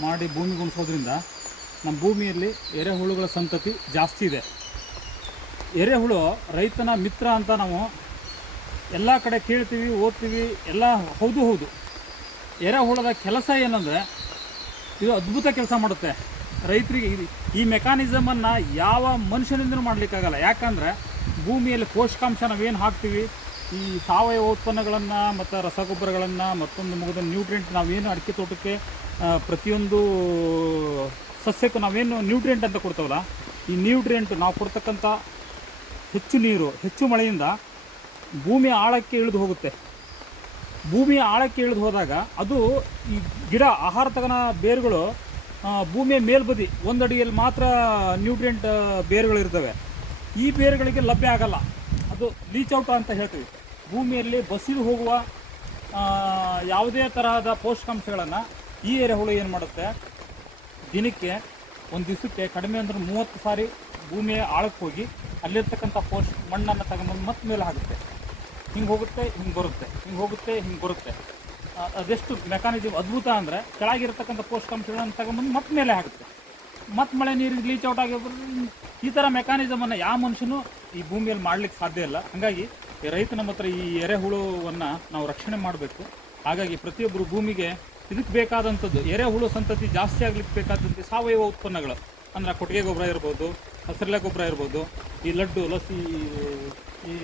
ಮಾಡಿ ಭೂಮಿ ಗುಣಿಸೋದ್ರಿಂದ ನಮ್ಮ ಭೂಮಿಯಲ್ಲಿ ಎರೆಹುಳುಗಳ ಸಂತತಿ ಜಾಸ್ತಿ ಇದೆ. ಎರೆಹುಳು ರೈತನ ಮಿತ್ರ ಅಂತ ನಾವು ಎಲ್ಲ ಕಡೆ ಕೇಳ್ತೀವಿ, ಓದ್ತೀವಿ, ಎಲ್ಲ ಹೌದು ಹೌದು. ಎರೆಹುಳದ ಕೆಲಸ ಏನಂದರೆ ಇದು ಅದ್ಭುತ ಕೆಲಸ ಮಾಡುತ್ತೆ. ರೈತರಿಗೆ ಇದು ಈ ಮೆಕಾನಿಸಮನ್ನು ಯಾವ ಮನುಷ್ಯನಿಂದಲೂ ಮಾಡಲಿಕ್ಕಾಗಲ್ಲ. ಯಾಕಂದರೆ ಭೂಮಿಯಲ್ಲಿ ಪೋಷಕಾಂಶ ನಾವೇನು ಹಾಕ್ತೀವಿ? ಈ ಸಾವಯವ ಉತ್ಪನ್ನಗಳನ್ನು ಮತ್ತು ರಸಗೊಬ್ಬರಗಳನ್ನು ಮತ್ತೊಂದು ಮುಗಿದ ನ್ಯೂಟ್ರಿಯೆಂಟ್ ನಾವೇನು ಅಡಿಕೆ ತೋಟಕ್ಕೆ ಪ್ರತಿಯೊಂದು ಸಸ್ಯಕ್ಕೂ ನಾವೇನು ನ್ಯೂಟ್ರಿಯೆಂಟ್ ಅಂತ ಕೊಡ್ತೇವಲ್ಲ, ಈ ನ್ಯೂಟ್ರಿಯೆಂಟ್ ನಾವು ಕೊಡ್ತಕ್ಕಂಥ ಹೆಚ್ಚು ನೀರು, ಹೆಚ್ಚು ಮಳೆಯಿಂದ ಭೂಮಿಯ ಆಳಕ್ಕೆ ಇಳಿದು ಹೋಗುತ್ತೆ. ಭೂಮಿಯ ಆಳಕ್ಕೆ ಇಳಿದು ಹೋದಾಗ ಅದು ಈ ಗಿಡ, ಆಹಾರ ತಗನ ಬೇರುಗಳು ಭೂಮಿಯ ಮೇಲ್ಬದಿ ಒಂದು ಅಡಿಯಲ್ಲಿ ಮಾತ್ರ ನ್ಯೂಟ್ರಿಯೆಂಟ್ ಬೇರುಗಳಿರ್ತವೆ ಈ ಬೇರುಗಳಿಗೆ ಲಭ್ಯ ಆಗಲ್ಲ. ಅದು ಲೀಚ್ ಔಟ್ ಅಂತ ಹೇಳ್ತೀವಿ. ಭೂಮಿಯಲ್ಲಿ ಬಸಿದು ಹೋಗುವ ಯಾವುದೇ ತರಹದ ಪೋಷಕಾಂಶಗಳನ್ನು ಈ ಎರೆಹುಳು ಏನು ಮಾಡುತ್ತೆ? ದಿನಕ್ಕೆ ಒಂದು ದಿವಸಕ್ಕೆ ಕಡಿಮೆ ಅಂದ್ರೆ ಮೂವತ್ತು ಸಾರಿ ಭೂಮಿಯ ಆಳಕ್ಕೆ ಹೋಗಿ ಅಲ್ಲಿರ್ತಕ್ಕಂಥ ಪೋಷಕ ಮಣ್ಣನ್ನು ತಗೊಂಬಂದು ಮತ್ತೆ ಮೇಲೆ ಹಾಕುತ್ತೆ. ಹಿಂಗೆ ಹೋಗುತ್ತೆ, ಹಿಂಗೆ ಬರುತ್ತೆ. ಹಿಂಗೆ ಹೋಗುತ್ತೆ, ಹಿಂಗೆ ಬರುತ್ತೆ. ಅದೆಷ್ಟು ಮೆಕಾನಿಸಮ್ ಅದ್ಭುತ ಅಂದರೆ ಕೆಳಗಿರ್ತಕ್ಕಂಥ ಪೋಷಕಾಂಶಗಳನ್ನು ತಗೊಂಬಂದು ಮತ್ತೆ ಮೇಲೆ ಹಾಕುತ್ತೆ. ಮತ್ತೆ ಮಳೆ ನೀರಿಗೆ ಲೀಚ್ ಔಟ್ ಆಗಿ. ಈ ಥರ ಮೆಕಾನಿಸಮನ್ನು ಯಾವ ಮನುಷ್ಯನೂ ಈ ಭೂಮಿಯಲ್ಲಿ ಮಾಡ್ಲಿಕ್ಕೆ ಸಾಧ್ಯ ಇಲ್ಲ. ಹಾಗಾಗಿ ರೈತ ನಮ್ಮ ಹತ್ರ ಈ ಎರೆಹುಳುವನ್ನು ನಾವು ರಕ್ಷಣೆ ಮಾಡಬೇಕು. ಹಾಗಾಗಿ ಪ್ರತಿಯೊಬ್ಬರು ಭೂಮಿಗೆ ಇದಕ್ಕೆ ಬೇಕಾದಂಥದ್ದು ಎರೆಹುಳು ಸಂತತಿ ಜಾಸ್ತಿ ಆಗ್ಲಿಕ್ಕೆ ಬೇಕಾದಂಥ ಸಾವಯವ ಉತ್ಪನ್ನಗಳು. ಅಂದ್ರೆ ಕೊಟ್ಟಿಗೆ ಗೊಬ್ಬರ ಇರ್ಬೋದು ಹಸಿರಲೆ ಗೊಬ್ಬರ ಇರ್ಬೋದು ಈ ಲಡ್ಡು ಲಸಿ ಈ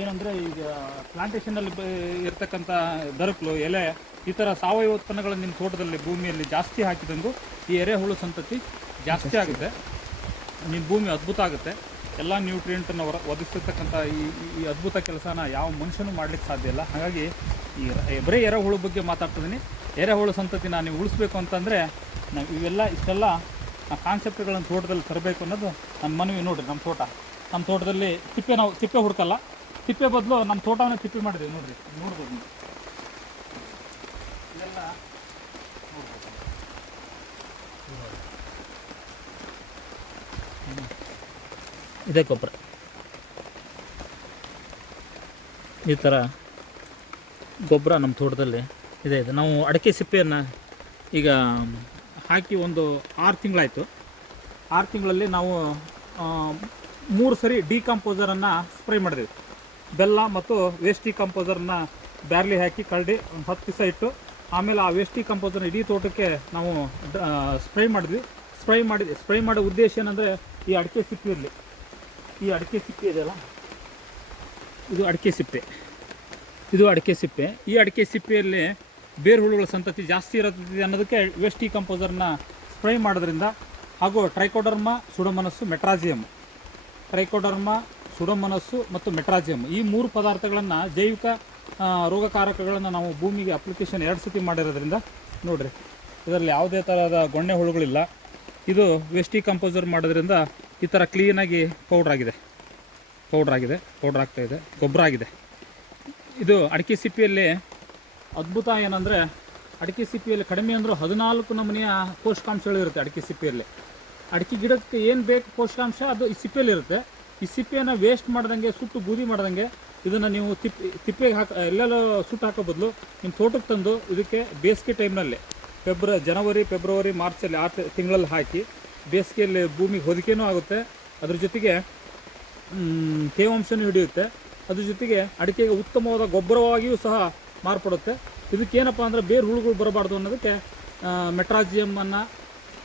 ಏನಂದರೆ ಈಗ ಪ್ಲಾಂಟೇಶನಲ್ಲಿ ಇರ್ತಕ್ಕಂಥ ದರಕಲು ಎಲೆ ಈ ಥರ ಸಾವಯವ ಉತ್ಪನ್ನಗಳನ್ನು ನಿಮ್ಮ ತೋಟದಲ್ಲಿ ಭೂಮಿಯಲ್ಲಿ ಜಾಸ್ತಿ ಹಾಕಿದಂಗೂ ಈ ಎರೆಹುಳು ಸಂತತಿ ಜಾಸ್ತಿ ಆಗುತ್ತೆ. ನಿಮ್ಮ ಭೂಮಿ ಅದ್ಭುತ ಆಗುತ್ತೆ. ಎಲ್ಲ ನ್ಯೂಟ್ರಿಯೆಂಟನ್ನು ಹೊರ ಒದಗಿಸಿರ್ತಕ್ಕಂಥ ಈ ಈ- ಅದ್ಭುತ ಕೆಲಸನ ಯಾವ ಮನುಷ್ಯನೂ ಮಾಡ್ಲಿಕ್ಕೆ ಸಾಧ್ಯ ಇಲ್ಲ. ಹಾಗಾಗಿ ಈ ಬರೀ ಎರೆಹುಳು ಬಗ್ಗೆ ಮಾತಾಡ್ತಿದ್ದೀನಿ. ಎರೆಹುಳು ಸಂತತಿನ ನೀವು ಉಳಿಸ್ಬೇಕು ಅಂತಂದರೆ, ನಾವು ಇವೆಲ್ಲ ಇಷ್ಟೆಲ್ಲ ಕಾನ್ಸೆಪ್ಟ್ಗಳನ್ನು ತೋಟದಲ್ಲಿ ತರಬೇಕು ಅನ್ನೋದು ನನ್ನ ಮನವಿ ನೋಡಿರಿ ನಮ್ಮ ತೋಟ. ನಮ್ಮ ತೋಟದಲ್ಲಿ ತಿಪ್ಪೆ ನಾವು ತಿಪ್ಪೆ ಹುಡುಕಲ್ಲ. ತಿಪ್ಪೆ ಬದಲು ನಮ್ಮ ತೋಟವನ್ನು ತಿಪ್ಪೆ ಮಾಡಿದ್ದೀವಿ ನೋಡಿರಿ. ನೋಡ್ಬೋದು ನೀವು ಇದೆಲ್ಲ ನೋಡ್ಬೋದು ಇದೇ ಗೊಬ್ಬರ. ಈ ಥರ ಗೊಬ್ಬರ ನಮ್ಮ ತೋಟದಲ್ಲಿ ಇದೆ. ಇದೆ ನಾವು ಅಡಿಕೆ ಸಿಪ್ಪೆಯನ್ನು ಈಗ ಹಾಕಿ ಒಂದು ಆರು ತಿಂಗಳಾಯಿತು. ಆರು ತಿಂಗಳಲ್ಲಿ ನಾವು ಮೂರು ಸರಿ ಡಿಕಂಪೋಸರನ್ನು ಸ್ಪ್ರೇ ಮಾಡಿದ್ವಿ. ಬೆಲ್ಲ ಮತ್ತು ವೇಸ್ಟ್ ಡಿಕಂಪೋಸರನ್ನು ಬ್ಯಾರ್ಲಿ ಹಾಕಿ ಕರಡಿ ಒಂದು ಹತ್ತು ದಿವಸ ಇಟ್ಟು, ಆಮೇಲೆ ಆ ವೇಸ್ಟ್ ಡಿಕಂಪೋಸರ್ ಇಡೀ ತೋಟಕ್ಕೆ ನಾವು ಸ್ಪ್ರೇ ಮಾಡಿದ್ವಿ. ಸ್ಪ್ರೇ ಮಾಡಿ ಸ್ಪ್ರೇ ಮಾಡೋ ಉದ್ದೇಶ ಏನಂದರೆ ಈ ಅಡಿಕೆ ಸಿಪ್ಪೆಯಲ್ಲಿ ಈ ಅಡಿಕೆ ಸಿಪ್ಪೆ ಇದೆಯಲ್ಲ? ಇದು ಅಡಿಕೆ ಸಿಪ್ಪೆ. ಇದು ಅಡಿಕೆ ಸಿಪ್ಪೆ. ಈ ಅಡಿಕೆ ಸಿಪ್ಪೆಯಲ್ಲಿ ಬೇರು ಹುಳುಗಳ ಸಂತತಿ ಜಾಸ್ತಿ ಇರುತ್ತದೆ ಅನ್ನೋದಕ್ಕೆ ವೇಸ್ಟ್ ಕಂಪೋಸರ್ನ ಸ್ಪ್ರೇ ಮಾಡೋದ್ರಿಂದ ಹಾಗೂ ಟ್ರೈಕೋಡರ್ಮ, ಸುಡಮನಸ್ಸು ಮೆಟ್ರಾಜಿಯಮ್ ಟ್ರೈಕೋಡರ್ಮ, ಸುಡಮನಸ್ಸು ಮತ್ತು ಮೆಟ್ರಾಜಿಯಮ್ ಈ ಮೂರು ಪದಾರ್ಥಗಳನ್ನು ಜೈವಿಕ ರೋಗಕಾರಕಗಳನ್ನು ನಾವು ಭೂಮಿಗೆ ಅಪ್ಲಿಕೇಶನ್ ಎರಡು ಸತಿ ಮಾಡಿರೋದ್ರಿಂದ ನೋಡಿರಿ, ಇದರಲ್ಲಿ ಯಾವುದೇ ಥರದ ಗೊಣ್ಣೆ ಹುಳುಗಳಿಲ್ಲ. ಇದು ವೇಸ್ಟಿ ಕಂಪೋಸರ್ ಮಾಡೋದ್ರಿಂದ ಈ ಥರ ಕ್ಲೀನಾಗಿ ಪೌಡ್ರ್ ಆಗಿದೆ. ಪೌಡ್ರ್ ಆಗಿದೆ ಪೌಡ್ರ್ ಆಗ್ತಾ ಇದೆ, ಗೊಬ್ಬರ ಆಗಿದೆ. ಇದು ಅಡಿಕೆ ಸಿಪ್ಪಿಯಲ್ಲಿ ಅದ್ಭುತ ಏನಂದರೆ ಅಡಿಕೆ ಸಿಪ್ಪಿಯಲ್ಲಿ ಕಡಿಮೆ ಅಂದರೂ ಹದಿನಾಲ್ಕು ನಮೂನೆಯ ಪೋಷಕಾಂಶಗಳು ಇರುತ್ತೆ ಅಡಿಕೆ ಸಿಪ್ಪಿಯಲ್ಲಿ. ಅಡಿಕೆ ಗಿಡಕ್ಕೆ ಏನು ಬೇಕು ಪೋಷಕಾಂಶ ಅದು ಈ ಸಿಪ್ಪೆಯಲ್ಲಿರುತ್ತೆ ಈ ಸಿಪ್ಪೆಯನ್ನು ವೇಸ್ಟ್ ಮಾಡ್ದಂಗೆ, ಸುಟ್ಟು ಬೂದಿ ಮಾಡ್ದಂಗೆ ಇದನ್ನು ನೀವು ತಿಪ್ಪೆ ತಿಪ್ಪೆಗೆ ಹಾಕ, ಎಲ್ಲೆಲ್ಲೋ ಸುಟ್ಟು ಹಾಕೋ ಬದಲು ನಿಮ್ಮ ತೋಟಕ್ಕೆ ತಂದು ಇದಕ್ಕೆ ಬೇಸಿಗೆ ಟೈಮ್ನಲ್ಲಿ ಫೆಬ್ರ, ಜನವರಿ, ಫೆಬ್ರವರಿ, ಮಾರ್ಚಲ್ಲಿ ಆ ತಿಂಗಳಲ್ಲಿ ಹಾಕಿ ಬೇಸಿಗೆಯಲ್ಲಿ ಭೂಮಿಗೆ ಹೊದಿಕೆನೂ ಆಗುತ್ತೆ. ಅದ್ರ ಜೊತೆಗೆ ತೇವಾಂಶನೂ ಹಿಡಿಯುತ್ತೆ. ಅದ್ರ ಜೊತೆಗೆ ಅಡಿಕೆಗೆ ಉತ್ತಮವಾದ ಗೊಬ್ಬರವಾಗಿಯೂ ಸಹ ಮಾರ್ಪಡುತ್ತೆ. ಇದಕ್ಕೇನಪ್ಪ ಅಂದರೆ ಬೇರೆ ಹುಳುಗಳು ಬರಬಾರ್ದು ಅನ್ನೋದಕ್ಕೆ ಮೆಟ್ರಾಜಿಯಮನ್ನು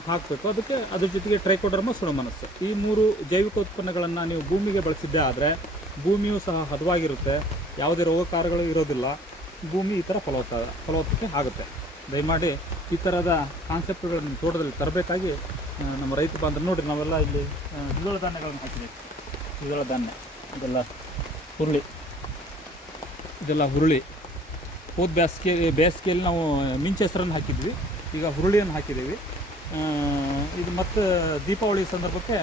ಹಾಕಬೇಕು. ಅದಕ್ಕೆ ಅದ್ರ ಜೊತೆಗೆ ಟ್ರೈಕೋಡರ್ಮ ಸುಣಮನಸ್ಸು ಈ ಮೂರು ಜೈವಿಕ ಉತ್ಪನ್ನಗಳನ್ನು ನೀವು ಭೂಮಿಗೆ ಬಳಸಿದ್ದೇ ಆದರೆ ಭೂಮಿಯೂ ಸಹ ಹದವಾಗಿರುತ್ತೆ. ಯಾವುದೇ ರೋಗಕಾರಗಳು ಇರೋದಿಲ್ಲ. ಭೂಮಿ ಈ ಥರ ಫಲವತ್ತ ಫಲವತ್ತತೆ ಆಗುತ್ತೆ. ದಯಮಾಡಿ ಈ ಥರದ ಕಾನ್ಸೆಪ್ಟ್ಗಳನ್ನು ತೋಟದಲ್ಲಿ ತರಬೇಕಾಗಿ ನಮ್ಮ ರೈತ ಬಂದ್ರೆ ನೋಡಿರಿ ನಾವೆಲ್ಲ ಇಲ್ಲಿ ದ್ವಿದಳ ಧಾನ್ಯಗಳನ್ನು ಹಾಕಿದ್ದೀವಿ. ದ್ವಿದಳ ಧಾನ್ಯ, ಇದೆಲ್ಲ ಹುರುಳಿ. ಇದೆಲ್ಲ ಹುರುಳಿ. ಹೋದ ಬೇಸಿಗೆ ಬೇಸಿಗೆಯಲ್ಲಿ ನಾವು ಮಿಂಚು ಹೆಸರನ್ನು ಹಾಕಿದ್ವಿ. ಈಗ ಹುರುಳಿಯನ್ನು ಹಾಕಿದ್ದೀವಿ. ಇದು ಮತ್ತು ದೀಪಾವಳಿ ಸಂದರ್ಭಕ್ಕೆ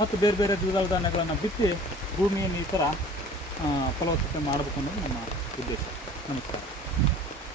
ಮತ್ತು ಬೇರೆ ಬೇರೆ ದ್ವಿದಳ ಧಾನ್ಯಗಳನ್ನು ಬಿತ್ತಿ ಭೂಮಿಯನ್ನು ಈ ಥರ ಫಲವತ್ತತೆ ಮಾಡಬೇಕು ಅನ್ನೋದು ನಮ್ಮ ಉದ್ದೇಶ. ನಮಸ್ಕಾರ.